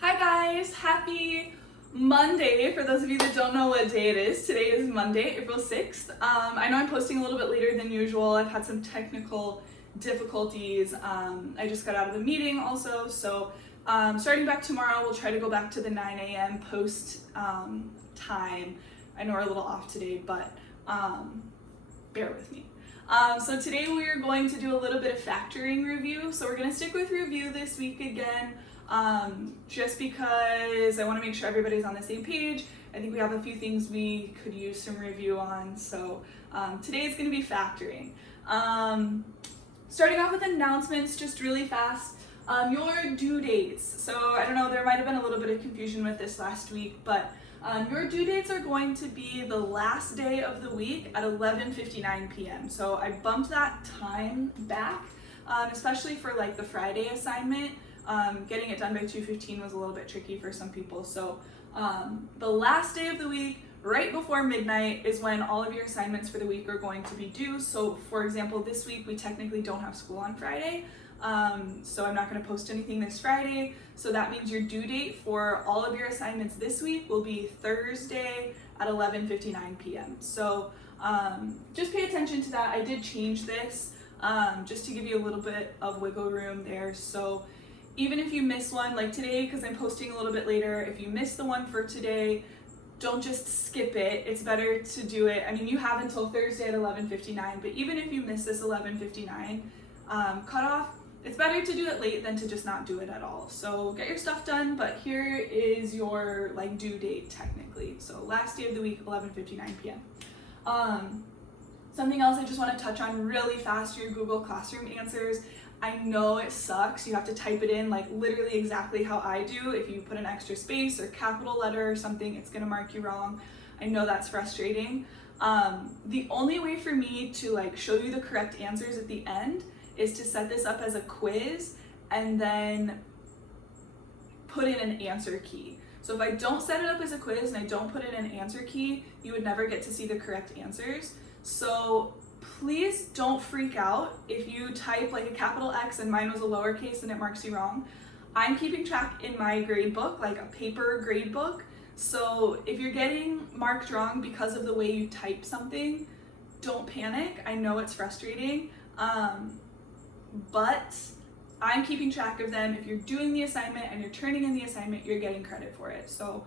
Hi guys, happy Monday. For those of you that don't know what day it is, today is Monday, April 6th. I know I'm posting a little bit later than usual. I've had some technical difficulties. I just got out of a meeting also, so starting back tomorrow, we'll try to go back to the 9 a.m. post time. I know we're a little off today, but bear with me. So today we are going to do a little bit of factoring review. So we're going to stick with review this week again, just because I want to make sure everybody's on the same page. I think we have a few things we could use some review on. So today is going to be factoring. Starting off with announcements, just really fast. Your due dates. So I don't know, there might have been a little bit of confusion with this last week, but your due dates are going to be the last day of the week at 11:59 p.m. So I bumped that time back, especially for like the Friday assignment. Getting it done by 2:15 was a little bit tricky for some people. So the last day of the week, right before midnight, is when all of your assignments for the week are going to be due. So for example, this week we technically don't have school on Friday. So I'm not going to post anything this Friday. So that means your due date for all of your assignments this week will be Thursday at 11:59 p.m. So just pay attention to that. I did change this just to give you a little bit of wiggle room there. So even if you miss one, like today, because I'm posting a little bit later, if you miss the one for today, don't just skip it. It's better to do it. I mean, you have until Thursday at 11:59, but even if you miss this 11:59 cutoff, it's better to do it late than to just not do it at all. So get your stuff done, but here is your like due date technically. So last day of the week, 11:59 p.m. Something else I just want to touch on really fast, your Google Classroom answers. I know it sucks. You have to type it in like literally exactly how I do. If you put an extra space or capital letter or something, it's gonna mark you wrong. I know that's frustrating. The only way for me to like show you the correct answers at the end is to set this up as a quiz and then put in an answer key. So if I don't set it up as a quiz and I don't put in an answer key, you would never get to see the correct answers. So please don't freak out if you type like a capital X and mine was a lowercase and it marks you wrong. I'm keeping track in my grade book, like a paper grade book. So if you're getting marked wrong because of the way you type something, don't panic. I know it's frustrating, but I'm keeping track of them. If you're doing the assignment and you're turning in the assignment, you're getting credit for it. So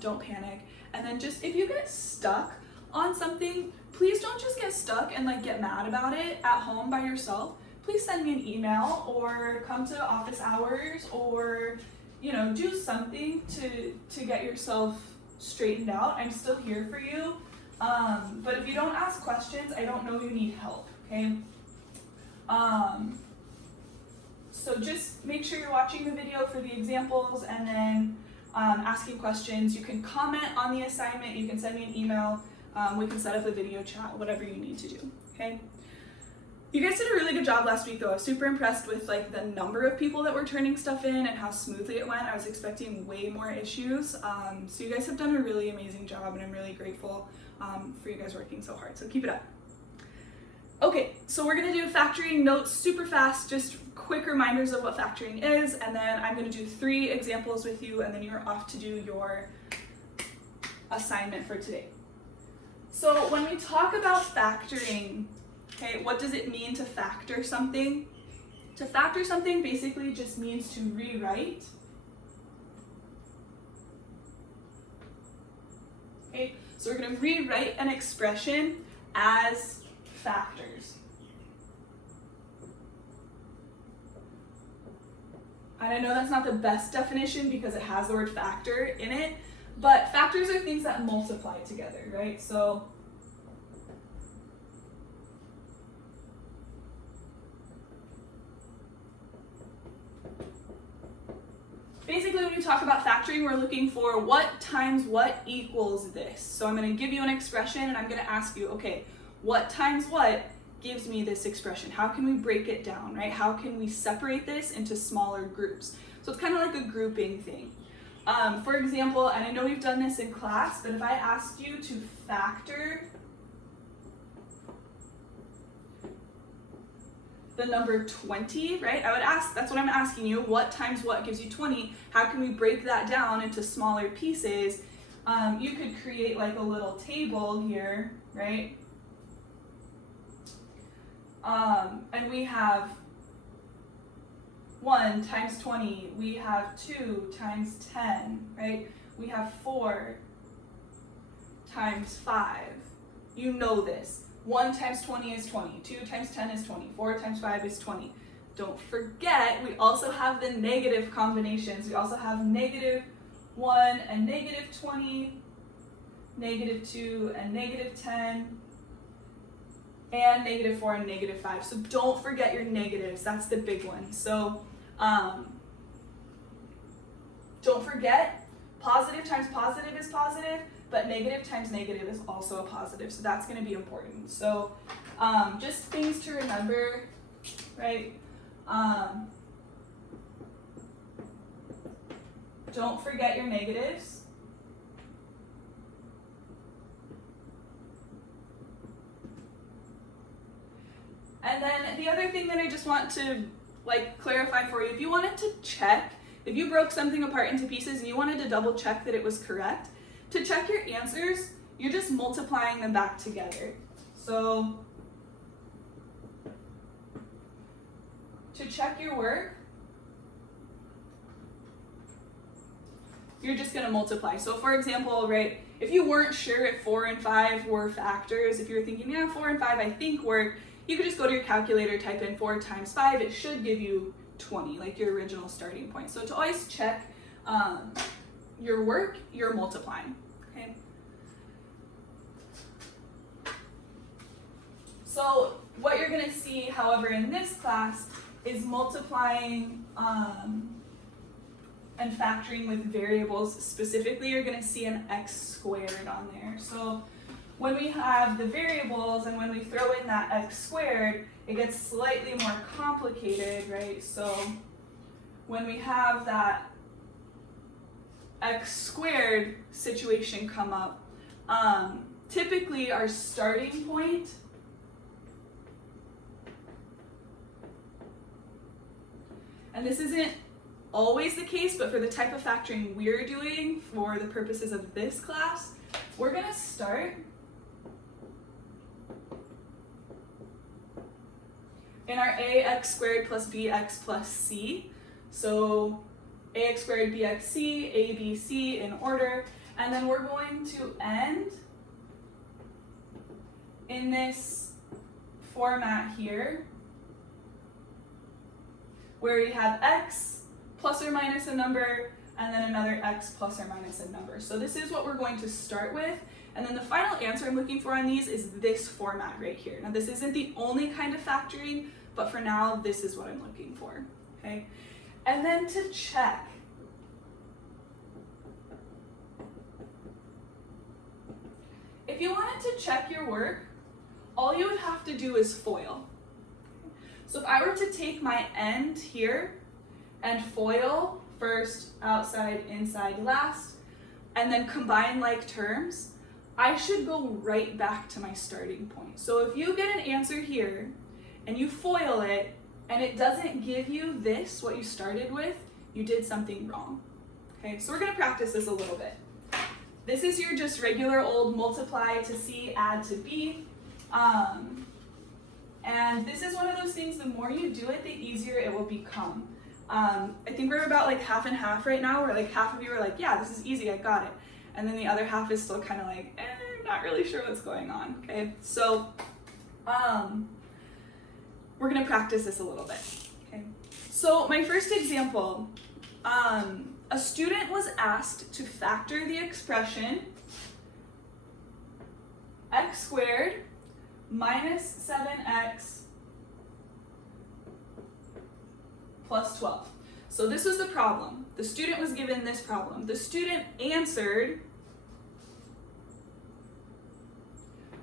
don't panic. And then just if you get stuck on something, please don't just get stuck and like get mad about it at home by yourself. Please send me an email or come to office hours or, you know, do something to get yourself straightened out. I'm still here for you. But if you don't ask questions, I don't know you need help, okay? So just make sure you're watching the video for the examples and then asking questions. You can comment on the assignment, you can send me an email. We can set up a video chat, whatever you need to do, okay? You guys did a really good job last week though. I was super impressed with like the number of people that were turning stuff in and how smoothly it went. I was expecting way more issues. So you guys have done a really amazing job and I'm really grateful for you guys working so hard, so keep it up. Okay, so we're gonna do factoring notes super fast, just quick reminders of what factoring is, and then I'm gonna do 3 examples with you and then you're off to do your assignment for today. So when we talk about factoring, okay, what does it mean to factor something? To factor something basically just means to rewrite. Okay, so we're going to rewrite an expression as factors. And I know that's not the best definition because it has the word factor in it, but factors are things that multiply together, right? So basically when we talk about factoring, we're looking for what times what equals this. So I'm going to give you an expression and I'm going to ask you, okay, what times what gives me this expression? How can we break it down, right? How can we separate this into smaller groups? So it's kind of like a grouping thing. For example, and I know we've done this in class, but if I asked you to factor the number 20, right? I would ask, that's what I'm asking you, what times what gives you 20? How can we break that down into smaller pieces? You could create like a little table here, right? And we have 1 times 20, we have 2 times 10, right? We have 4 times 5. You know this. 1 times 20 is 20, 2 times 10 is 20, 4 times 5 is 20. Don't forget, we also have the negative combinations. We also have -1 and -20, -2 and -10, and -4 and -5. So don't forget your negatives, that's the big one. So don't forget, positive times positive is positive, but negative times negative is also a positive, so that's going to be important. So just things to remember, right? Don't forget your negatives. And then the other thing that I just want to clarify for you, if you wanted to check, if you broke something apart into pieces and you wanted to double check that it was correct, to check your answers, you're just multiplying them back together. So to check your work, you're just going to multiply. So for example, right, if you weren't sure if 4 and 5 were factors, if you were thinking, yeah, 4 and 5 I think work, you could just go to your calculator, type in 4 times 5, it should give you 20, like your original starting point. So to always check your work, you're multiplying, okay? So what you're gonna see, however, in this class is multiplying and factoring with variables. Specifically, you're gonna see an x squared on there. So when we have the variables and when we throw in that x squared, it gets slightly more complicated, right? So when we have that x squared situation come up, typically our starting point and this isn't always the case, but for the type of factoring we're doing for the purposes of this class, we're gonna start in our ax squared plus bx plus c. So ax squared, bx, c, a, b, c in order. And then we're going to end in this format here, where we have x plus or minus a number, and then another x plus or minus a number. So this is what we're going to start with. And then the final answer I'm looking for on these is this format right here. Now this isn't the only kind of factoring, but for now, this is what I'm looking for, okay? And then to check, if you wanted to check your work, all you would have to do is FOIL. So if I were to take my end here and FOIL first, outside, inside, last, and then combine like terms, I should go right back to my starting point. So if you get an answer here and you FOIL it and it doesn't give you this, what you started with, you did something wrong. Okay, so we're gonna practice this a little bit. This is your just regular old multiply to C, add to B. And this is one of those things, the more you do it, the easier it will become. I think we're about like half and half right now, where like half of you are like, yeah, this is easy, I got it. And then the other half is still kind of like, not really sure what's going on, okay? So we're gonna practice this a little bit, okay? So my first example, a student was asked to factor the expression x squared minus 7x plus 12. So this was the problem. The student was given this problem. The student answered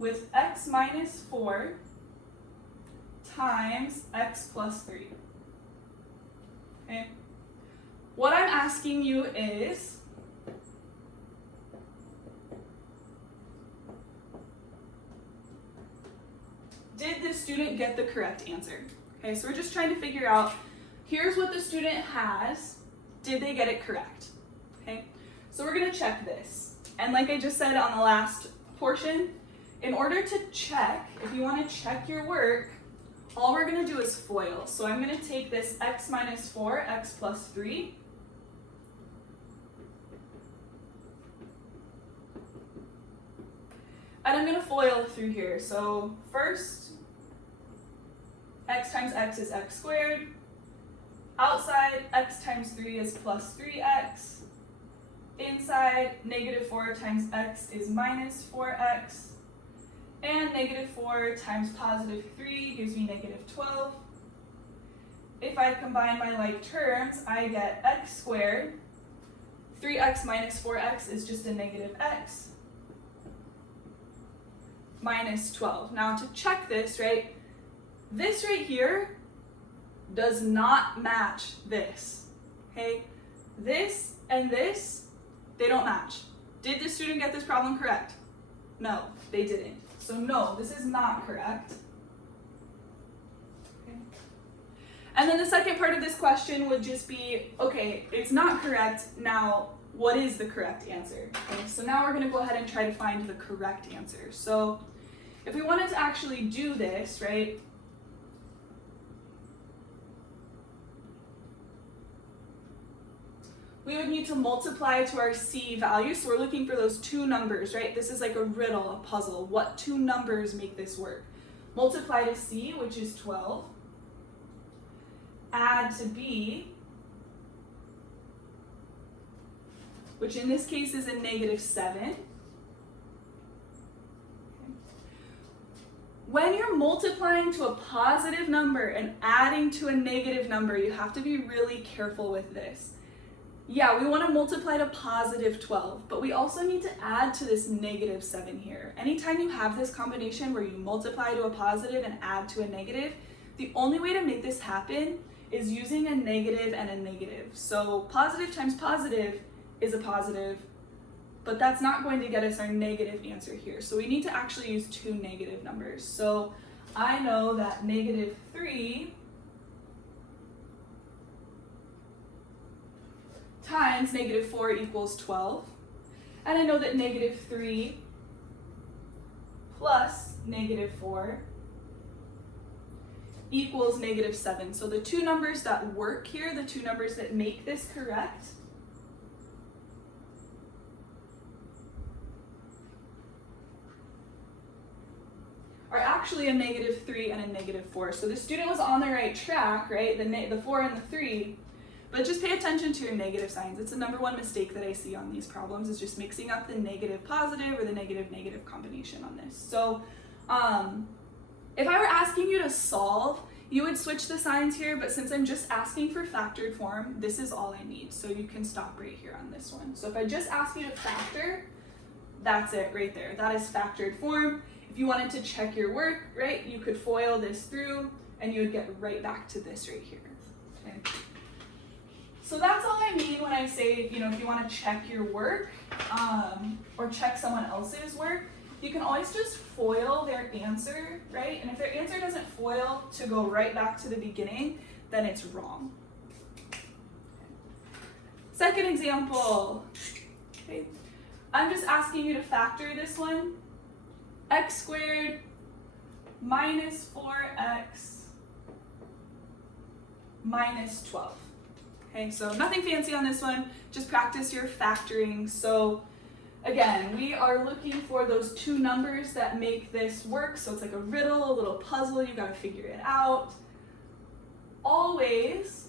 with x minus 4 times x plus 3. Okay. What I'm asking you is, did the student get the correct answer? Okay, so we're just trying to figure out, here's what the student has, did they get it correct? Okay, so we're gonna check this. And like I just said on the last portion, in order to check, if you wanna check your work, all we're gonna do is FOIL. So I'm gonna take this x minus 4, x plus 3, and I'm gonna FOIL through here. So first, x times x is x squared. Outside, x times 3 is plus 3x. Inside, negative 4 times x is minus 4x. And negative 4 times positive 3 gives me negative 12. If I combine my like terms, I get x squared. 3x minus 4x is just a negative x. Minus 12. Now to check this, right? This right here does not match this, okay? This and this, they don't match. Did the student get this problem correct? No, they didn't. So no, this is not correct. Okay. And then the second part of this question would just be, okay, it's not correct, now what is the correct answer? Okay, so now we're gonna go ahead and try to find the correct answer. So if we wanted to actually do this, right, we would need to multiply to our C value. So we're looking for those two numbers, right? This is like a riddle, a puzzle. What two numbers make this work? Multiply to C, which is 12. Add to B, which in this case is a negative 7. When you're multiplying to a positive number and adding to a negative number, you have to be really careful with this. Yeah, we want to multiply to positive 12, but we also need to add to this negative 7 here. Anytime you have this combination where you multiply to a positive and add to a negative, the only way to make this happen is using a negative and a negative. So positive times positive is a positive, but that's not going to get us our negative answer here. So we need to actually use two negative numbers. So I know that negative 3 times negative 4 equals 12. And I know that negative 3 plus negative 4 equals negative 7. So the two numbers that work here, the two numbers that make this correct, are actually a negative 3 and a negative 4. So the student was on the right track, right? The 4 and the 3. But just pay attention to your negative signs. It's the number one mistake that I see on these problems, is just mixing up the negative positive or the negative negative combination on this. So if I were asking you to solve, you would switch the signs here, but since I'm just asking for factored form, this is all I need. So you can stop right here on this one. So if I just ask you to factor, that's it right there. That is factored form. If you wanted to check your work, right, you could FOIL this through and you would get right back to this right here. Okay. So that's all I mean when I say, if you want to check your work or check someone else's work, you can always just FOIL their answer, right? And if their answer doesn't FOIL to go right back to the beginning, then it's wrong. Second example, okay. I'm just asking you to factor this one. X squared minus 4x minus 12. Okay, so nothing fancy on this one, just practice your factoring. So again, we are looking for those two numbers that make this work. So it's like a riddle, a little puzzle, you gotta figure it out. Always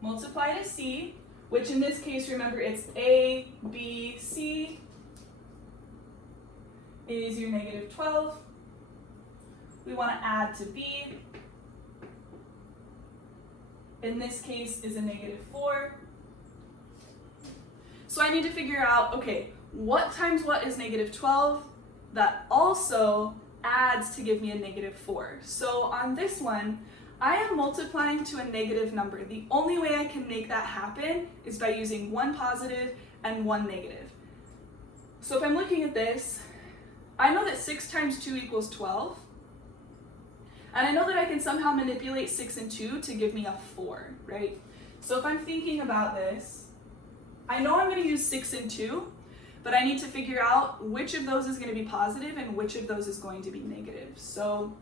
multiply to C, which in this case, remember, it's A, B, C is your negative 12. We wanna add to B. In this case is a negative 4. So I need to figure out, okay, what times what is negative 12? That also adds to give me a negative 4. So on this one, I am multiplying to a negative number. The only way I can make that happen is by using one positive and one negative. So if I'm looking at this, I know that 6 times 2 equals 12. And I know that I can somehow manipulate 6 and 2 to give me a 4, right? So if I'm thinking about this, I know I'm going to use 6 and 2, but I need to figure out which of those is going to be positive and which of those is going to be negative. So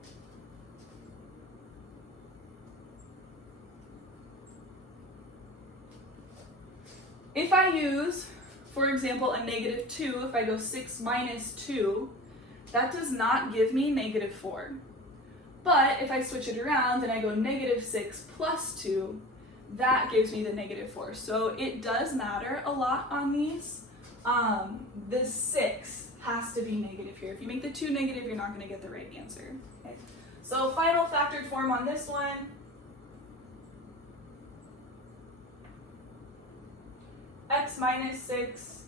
if I use, for example, a negative 2, if I go 6 minus 2, that does not give me negative 4. But if I switch it around and I go negative 6 plus 2, that gives me the negative 4. So it does matter a lot on these. The 6 has to be negative here. If you make the 2 negative, you're not going to get the right answer. Okay. So final factored form on this one. X minus 6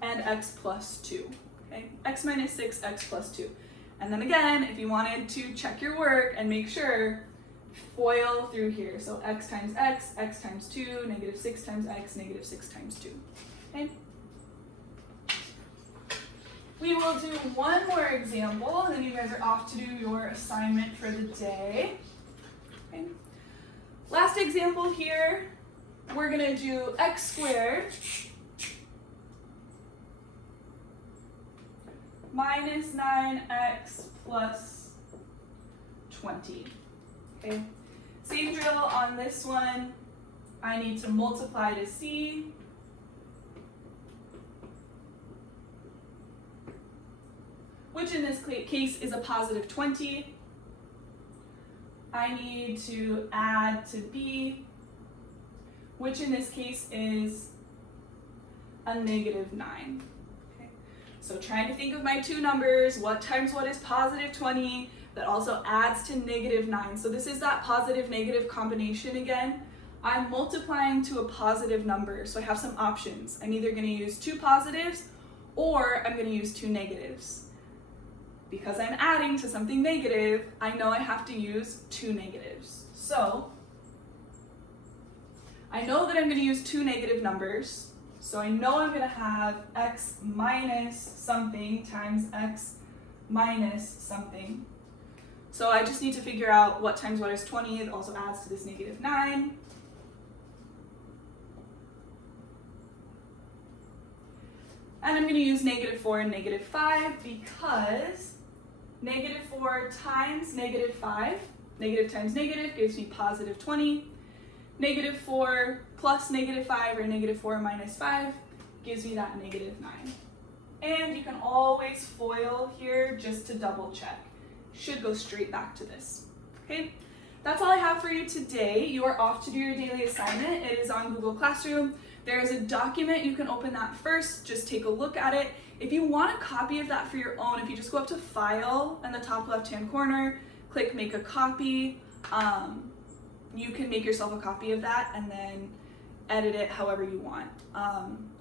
and x plus 2. Okay? X minus 6, x plus 2. And then again, if you wanted to check your work and make sure, FOIL through here. So x times x times 2, negative 6 times x, negative 6 times 2. Okay? We will do one more example, and then you guys are off to do your assignment for the day. Okay? Last example here, we're going to do x squared minus 9x plus 20. Okay? Same drill on this one. I need to multiply to c. Which in this case is a positive 20. I need to add to b, which in this case is a negative 9. Okay. So trying to think of my two numbers, what times what is positive 20, that also adds to negative 9. So this is that positive negative combination again. I'm multiplying to a positive number, so I have some options. I'm either going to use two positives or I'm going to use two negatives. Because I'm adding to something negative, I know I have to use two negatives. So I know that I'm going to use two negative numbers. So I know I'm going to have x minus something times x minus something. So I just need to figure out what times what is 20. It also adds to this negative 9. And I'm going to use negative 4 and negative 5 because negative 4 times negative 5, negative times negative gives me positive 20. Negative 4 plus negative 5 or negative 4 minus 5 gives me that negative 9. And you can always FOIL here just to double check. Should go straight back to this. Okay, that's all I have for you today. You are off to do your daily assignment. It is on Google Classroom. There is a document. You can open that first. Just take a look at it. If you want a copy of that for your own, if you just go up to File in the top left-hand corner, click Make a Copy, you can make yourself a copy of that and then edit it however you want.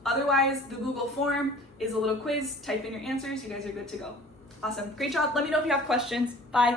Otherwise, the Google form is a little quiz. Type in your answers. You guys are good to go. Awesome. Great job. Let me know if you have questions. Bye.